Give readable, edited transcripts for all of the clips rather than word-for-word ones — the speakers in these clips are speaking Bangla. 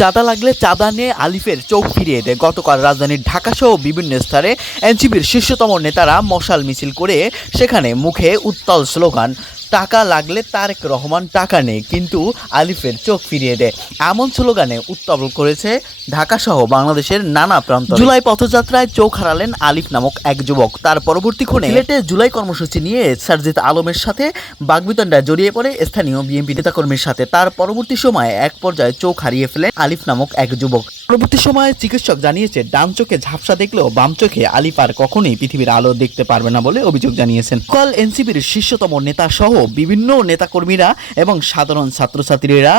চাঁদা লাগলে চাঁদা নিয়ে আলিফের চোখ ফিরিয়ে দেয়। গতকাল রাজধানীর ঢাকাসহ বিভিন্ন স্থানে এনসিপির শীর্ষতম নেতারা মশাল মিছিল করে সেখানে মুখে উত্তাল স্লোগান, টাকা লাগলে তারেক রহমান টাকা নেই কিন্তু আলিফের চোখ ফিরিয়ে দেয়, এমন স্লোগানে উত্তাল করেছে ঢাকাসহ বাংলাদেশের নানা প্রান্ত। জুলাই পথযাত্রায় চোখ হারালেন আলিফ নামক এক যুবক। তার পরবর্তী ক্ষণে সিলেটে জুলাই কর্মসূচি নিয়ে সারজিৎ আলমের সাথে বাগবিতণ্ডায় জড়িয়ে পড়ে স্থানীয় বিএনপি নেতাকর্মীর সাথে। তার পরবর্তী সময়ে এক পর্যায়ে চোখ হারিয়ে ফেলেন আলিফ নামক এক যুবক। পরবর্তী সময়ে চিকিৎসক জানিয়েছে ডান চোখে ঝাপসা দেখলেও বাম চোখে আলিফ আর কখনোই পৃথিবীর আলো দেখতে পারবে না বলে অভিযোগ জানিয়েছেন। কল এনসিপির শীর্ষতম নেতা সহ বিভিন্ন নেতাকর্মীরা এবং সাধারণ ছাত্রছাত্রীরা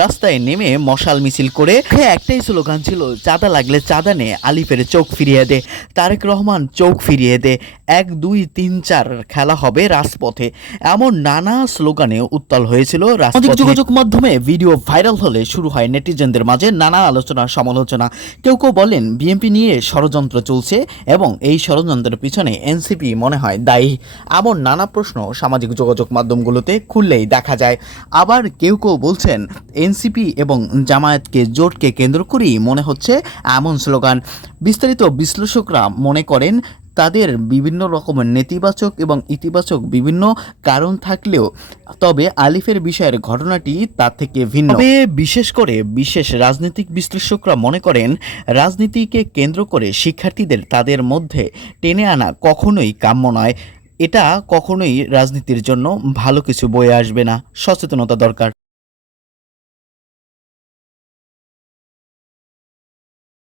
রাস্তায় নেমে মশাল মিছিল করে একটাই স্লোগান ছিল, চাঁদা লাগলে চাঁদা নে, আলিফের চোখ ফিরিয়ে দে, তারেক রহমান চোখ ফিরিয়ে দে, 1 2 3 4 খেলা হবে রাজপথে, এমন নানা স্লোগানে উত্তাল হয়েছিল সামাজিক যোগাযোগ মাধ্যমে। ভিডিও ভাইরাল হলে শুরু হয় নেটিজেনদের মাঝে নানা আলোচনা সমালোচনা। কেউ কেউ বলেন বিএনপি নিয়ে ষড়যন্ত্র চলছে এবং এই ষড়যন্ত্রের পিছনে এনসিপি মনে হয় দায়ী। এমন নানা প্রশ্ন সামাজিক যোগাযোগ মাধ্যমগুলোতে খুললেই দেখা যায়। আবার কেউ কেউ বলছেন এনসিপি এবং জামায়াতকে জোটকে কেন্দ্র করেই মনে হচ্ছে এমন স্লোগান। বিস্তারিত বিশ্লেষকরা মনে করেন তাদের বিভিন্ন রকমের নেতিবাচক এবং ইতিবাচক বিভিন্ন কারণ থাকলেও তবে আলিফের বিষয়ের ঘটনাটি তার থেকে ভিন্ন। তবে বিশেষ করে বিশেষ রাজনৈতিক বিশ্লেষকরা মনে করেন রাজনীতিকে কেন্দ্র করে শিক্ষার্থীদের তাদের মধ্যে টেনে আনা কখনোই কাম্য নয়। এটা কখনোই রাজনীতির জন্য ভালো কিছু বয়ে আসবে না। সচেতনতা দরকার।